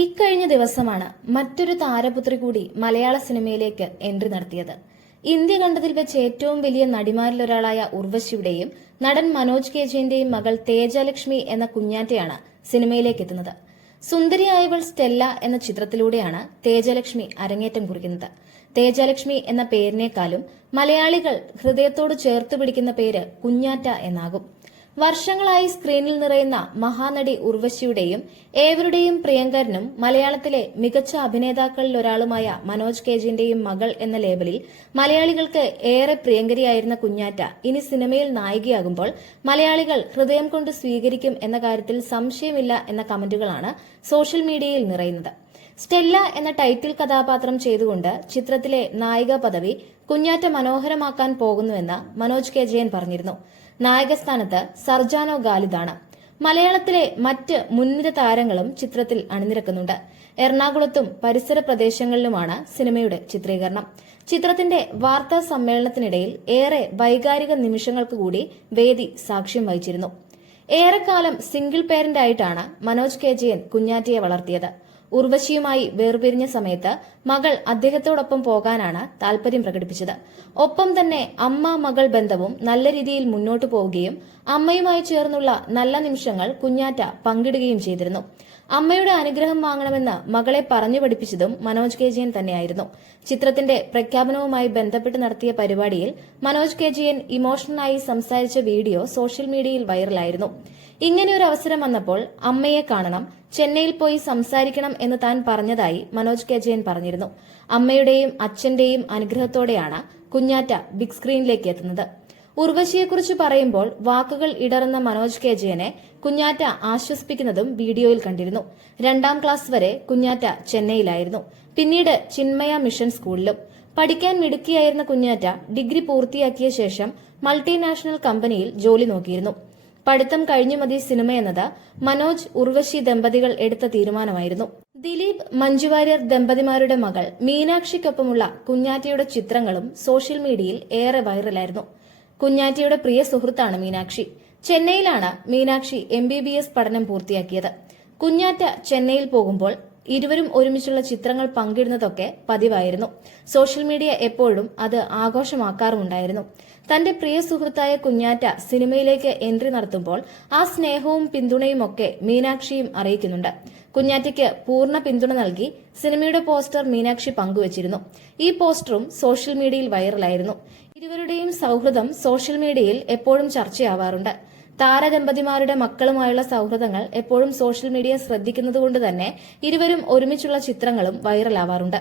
ഇക്കഴിഞ്ഞ ദിവസമാണ് മറ്റൊരു താരപുത്രി കൂടി മലയാള സിനിമയിലേക്ക് എൻട്രി നടത്തിയത്. ഇന്ത്യ കണ്ടതിൽ വെച്ച് ഏറ്റവും വലിയ നടിമാരിലൊരാളായ ഉർവശിയുടെയും നടൻ മനോജ് കെ ജെയിന്റെയും മകൾ തേജലക്ഷ്മി എന്ന കുഞ്ഞാറ്റയാണ് സിനിമയിലേക്ക് എത്തുന്നത്. സുന്ദരിയായവൾ സ്റ്റെല്ല എന്ന ചിത്രത്തിലൂടെയാണ് തേജലക്ഷ്മി അരങ്ങേറ്റം കുറിക്കുന്നത്. തേജലക്ഷ്മി എന്ന പേരിനേക്കാളും മലയാളികൾ ഹൃദയത്തോട് ചേർത്ത് പിടിക്കുന്ന പേര് കുഞ്ഞാറ്റ എന്നാകും. വർഷങ്ങളായി സ്ക്രീനിൽ നിറയുന്ന മഹാനടി ഉർവശിയുടെയും ഏവരുടെയും പ്രിയങ്കരനും മലയാളത്തിലെ മികച്ച അഭിനേതാക്കളിൽ ഒരാളുമായ മനോജ് കേജിന്റെയും മകൾ എന്ന ലേബലിൽ മലയാളികൾക്ക് ഏറെ പ്രിയങ്കരിയായിരുന്ന കുഞ്ഞാറ്റ ഇനി സിനിമയിൽ നായികയാകുമ്പോൾ മലയാളികൾ ഹൃദയം കൊണ്ട് സ്വീകരിക്കും എന്ന കാര്യത്തിൽ സംശയമില്ല എന്ന കമന്റുകളാണ് സോഷ്യൽ മീഡിയയിൽ നിറയുന്നത്. സ്റ്റെല്ല എന്ന ടൈറ്റിൽ കഥാപാത്രം ചെയ്തുകൊണ്ട് ചിത്രത്തിലെ നായിക പദവി കുഞ്ഞാറ്റ മനോഹരമാക്കാൻ പോകുന്നുവെന്ന് മനോജ് കെ ജയൻ പറഞ്ഞിരുന്നു. നായകസ്ഥാനത്ത് സർജാനോ ഗാലിദാണ്. മലയാളത്തിലെ മറ്റ് മുൻനിര താരങ്ങളും ചിത്രത്തിൽ അണിനിരക്കുന്നുണ്ട്. എറണാകുളത്തും പരിസര പ്രദേശങ്ങളിലുമാണ് സിനിമയുടെ ചിത്രീകരണം. ചിത്രത്തിന്റെ വാർത്താ സമ്മേളനത്തിനിടയിൽ ഏറെ വൈകാരിക നിമിഷങ്ങൾക്ക് കൂടി വേദി സാക്ഷ്യം വഹിച്ചിരുന്നു. ഏറെക്കാലം സിംഗിൾ പേരന്റായിട്ടാണ് മനോജ് കെ ജയൻ കുഞ്ഞാറ്റയെ വളർത്തിയത്. ഉർവശിയുമായി വേർപിരിഞ്ഞ സമയത്ത് മകൾ അദ്ദേഹത്തോടൊപ്പം പോകാനാണ് താൽപര്യം പ്രകടിപ്പിച്ചത്. ഒപ്പം തന്നെ അമ്മ മകൾ ബന്ധവും നല്ല രീതിയിൽ മുന്നോട്ടു പോവുകയും അമ്മയുമായി ചേർന്നുള്ള നല്ല നിമിഷങ്ങൾ കുഞ്ഞാറ്റ പങ്കിടുകയും ചെയ്തിരുന്നു. അമ്മയുടെ അനുഗ്രഹം വാങ്ങണമെന്ന് മകളെ പറഞ്ഞു പഠിപ്പിച്ചതും മനോജ് കെ ജയൻ തന്നെയായിരുന്നു. ചിത്രത്തിന്റെ പ്രഖ്യാപനവുമായി ബന്ധപ്പെട്ട് നടത്തിയ പരിപാടിയിൽ മനോജ് കെ ജയൻ ഇമോഷണലായി സംസാരിച്ച വീഡിയോ സോഷ്യൽ മീഡിയയിൽ വൈറലായിരുന്നു. ഇങ്ങനെയൊരു അവസരം വന്നപ്പോൾ അമ്മയെ കാണണം ചെന്നൈയിൽ പോയി സംസാരിക്കണം എന്ന് താൻ പറഞ്ഞതായി മനോജ് കെ. ജയൻ പറഞ്ഞിരുന്നു. അമ്മയുടെയും അച്ഛന്റെയും അനുഗ്രഹത്തോടെയാണ് കുഞ്ഞാറ്റ ബിഗ് സ്ക്രീനിലേക്ക് എത്തുന്നത്. ഉർവശിയെക്കുറിച്ച് പറയുമ്പോൾ വാക്കുകൾ ഇടറുന്ന മനോജ് കെ. ജയനെ കുഞ്ഞാറ്റ ആശ്വസിപ്പിക്കുന്നതും വീഡിയോയിൽ കണ്ടിരുന്നു. രണ്ടാം ക്ലാസ് വരെ കുഞ്ഞാറ്റ ചെന്നൈയിലായിരുന്നു. പിന്നീട് ചിന്മയ മിഷൻ സ്കൂളിലും. പഠിക്കാൻ മിടുക്കിയായിരുന്ന കുഞ്ഞാറ്റ ഡിഗ്രി പൂർത്തിയാക്കിയ ശേഷം മൾട്ടിനാഷണൽ കമ്പനിയിൽ ജോലി നോക്കിയിരുന്നു. പഠിത്തം കഴിഞ്ഞു മതി സിനിമ എന്നത് മനോജ് ഉർവശി ദമ്പതികൾ എടുത്ത തീരുമാനമായിരുന്നു. ദിലീപ് മഞ്ജുവാര്യർ ദമ്പതിമാരുടെ മകൾ മീനാക്ഷിക്കൊപ്പമുള്ള കുഞ്ഞാറ്റയുടെ ചിത്രങ്ങളും സോഷ്യൽ മീഡിയയിൽ ഏറെ വൈറലായിരുന്നു. കുഞ്ഞാറ്റയുടെ പ്രിയ സുഹൃത്താണ് Meenakshi. ചെന്നൈയിലാണ് Meenakshi M B B S പഠനം പൂർത്തിയാക്കിയത്. കുഞ്ഞാറ്റ ചെന്നൈയിൽ പോകുമ്പോൾ ഇരുവരും ഒരുമിച്ചുള്ള ചിത്രങ്ങൾ പങ്കിടുന്നതൊക്കെ പതിവായിരുന്നു. സോഷ്യൽ മീഡിയ എപ്പോഴും അത് ആഘോഷമാക്കാറുമുണ്ടായിരുന്നു. തന്റെ പ്രിയ സുഹൃത്തായ കുഞ്ഞാറ്റ സിനിമയിലേക്ക് എൻട്രി നടത്തുമ്പോൾ ആ സ്നേഹവും പിന്തുണയും ഒക്കെ മീനാക്ഷിയും അറിയിക്കുന്നുണ്ട്. കുഞ്ഞാറ്റയ്ക്ക് പൂർണ പിന്തുണ നൽകി സിനിമയുടെ പോസ്റ്റർ മീനാക്ഷി പങ്കുവച്ചിരുന്നു. ഈ പോസ്റ്ററും സോഷ്യൽ മീഡിയയിൽ വൈറലായിരുന്നു. ഇരുവരുടെയും സൗഹൃദം സോഷ്യൽ മീഡിയയിൽ എപ്പോഴും ചർച്ചയാവാറുണ്ട്. താരദമ്പതിമാരുടെ മക്കളുമായുള്ള സൗഹൃദങ്ങൾ എപ്പോഴും സോഷ്യൽ മീഡിയ ശ്രദ്ധിക്കുന്നതുകൊണ്ട് തന്നെ ഇരുവരും ഒരുമിച്ചുള്ള ചിത്രങ്ങളും വൈറലാവാറുണ്ട്.